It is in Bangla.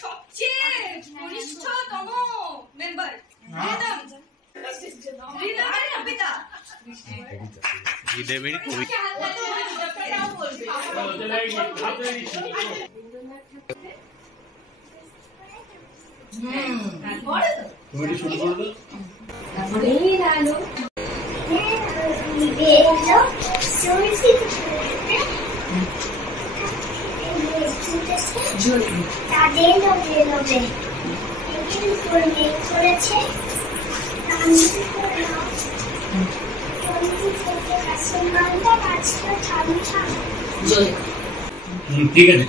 সবচেয়ে কনিষ্ঠতম মেম্বার রিদমের কবিতা রিদমের কবিতা তুমি শুরু করো তারপরে আলো তাদের লোভে লোভে করেছে ঠিক আছে